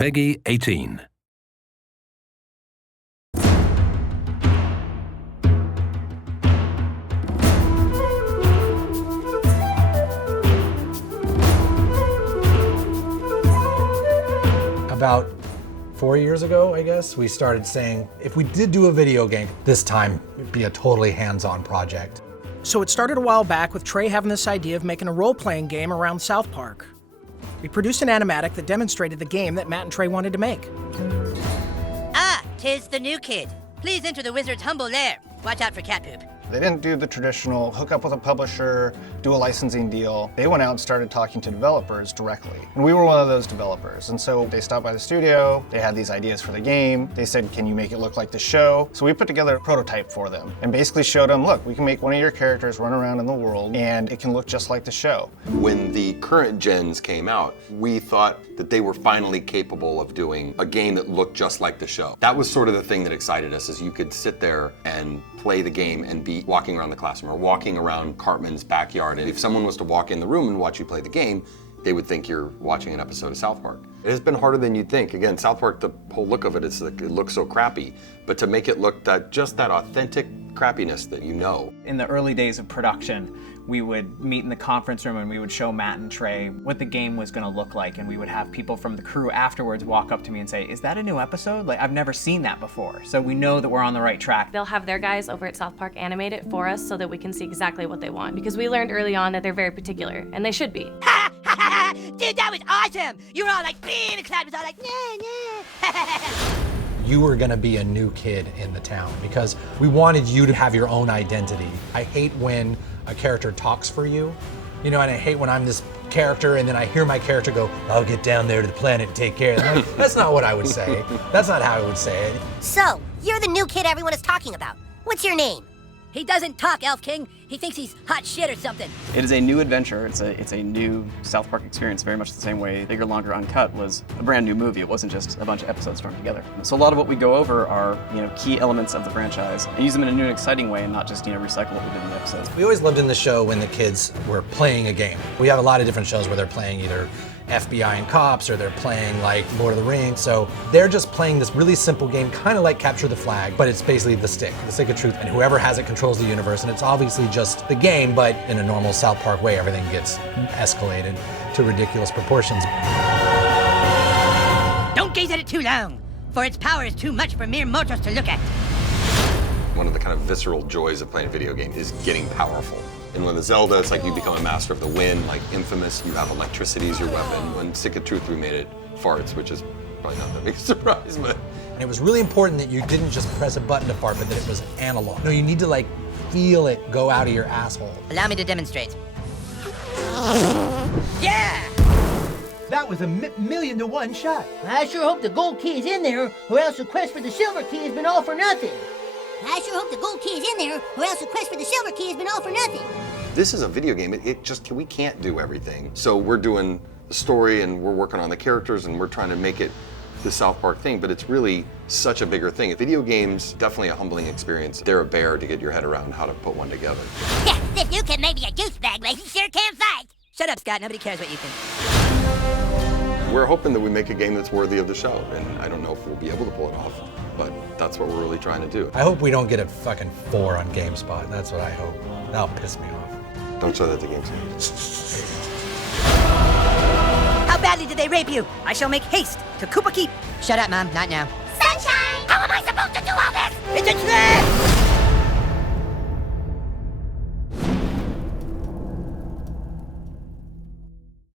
Peggy 18. About 4 years ago, I guess, we started saying, if we did do a video game, this time it'd be a totally hands-on project. So it started a while back with Trey having this idea of making a role-playing game around South Park. We produced an animatic that demonstrated the game that Matt and Trey wanted to make. Ah, 'tis the new kid. Please enter the wizard's humble lair. Watch out for cat poop. They didn't do the traditional hook up with a publisher, do a licensing deal. They went out and started talking to developers directly. And we were one of those developers. And so they stopped by the studio, they had these ideas for the game. They said, can you make it look like the show? So we put together a prototype for them and basically showed them, look, we can make one of your characters run around in the world and it can look just like the show. When the current gens came out, we thought that they were finally capable of doing a game that looked just like the show. That was sort of the thing that excited us, is you could sit there and play the game and be walking around the classroom or walking around Cartman's backyard. And if someone was to walk in the room and watch you play the game, they would think you're watching an episode of South Park. It has been harder than you'd think. Again, South Park, the whole look of it is like, it looks so crappy, but to make it look just that authentic crappiness that you know. In the early days of production, we would meet in the conference room and we would show Matt and Trey what the game was going to look like, and we would have people from the crew afterwards walk up to me and say, is that a new episode? Like, I've never seen that before. So we know that we're on the right track. They'll have their guys over at South Park animate it for us so that we can see exactly what they want, because we learned early on that they're very particular, and they should be. Dude, that was awesome! You were all like, being the crowd was all like, nah. You were gonna be a new kid in the town because we wanted you to have your own identity. I hate when a character talks for you, and I hate when I'm this character and then I hear my character go, I'll get down there to the planet and take care of them. That's not what I would say. That's not how I would say it. So, you're the new kid everyone is talking about. What's your name? He doesn't talk, Elf King. He thinks he's hot shit or something. It is a new adventure. It's a new South Park experience, very much the same way Bigger, Longer, Uncut was a brand new movie. It wasn't just a bunch of episodes thrown together. So a lot of what we go over are, key elements of the franchise and use them in a new and exciting way, and not just, recycle what we did in the episodes. We always loved in the show when the kids were playing a game. We have a lot of different shows where they're playing either FBI and cops, or they're playing like Lord of the Rings. So they're just playing this really simple game, kind of like Capture the Flag, but it's basically the stick of truth, and whoever has it controls the universe, and it's obviously just the game, but in a normal South Park way, everything gets escalated to ridiculous proportions. Don't gaze at it too long, for its power is too much for mere mortals to look at. One of the kind of visceral joys of playing a video game is getting powerful. And when the Zelda, it's like you become a master of the wind, like Infamous, you have electricity as your weapon. When Stick of Truth, we made it farts, which is probably not the biggest surprise, but. And it was really important that you didn't just press a button to fart, but that it was analog. No, you need to feel it go out of your asshole. Allow me to demonstrate. Yeah! That was a million to one shot. I sure hope the gold key is in there, or else the quest for the silver key has been all for nothing. I sure hope the gold key is in there, or else the quest for the silver key has been all for nothing. This is a video game. We can't do everything. So we're doing the story and we're working on the characters and we're trying to make it the South Park thing, but it's really such a bigger thing. Video games, definitely a humbling experience. They're a bear to get your head around how to put one together. Yeah, if you can maybe a douchebag, but he sure can fight. Shut up, Scott. Nobody cares what you think. We're hoping that we make a game that's worthy of the show, and I don't know if we'll be able to pull it off, but that's what we're really trying to do. I hope we don't get a fucking 4 on GameSpot. That's what I hope. That'll piss me off. Don't show that to GameSpot. How badly did they rape you? I shall make haste to Koopa Keep. Shut up, Mom. Not now. Sunshine! How am I supposed to do all this? It's a trick!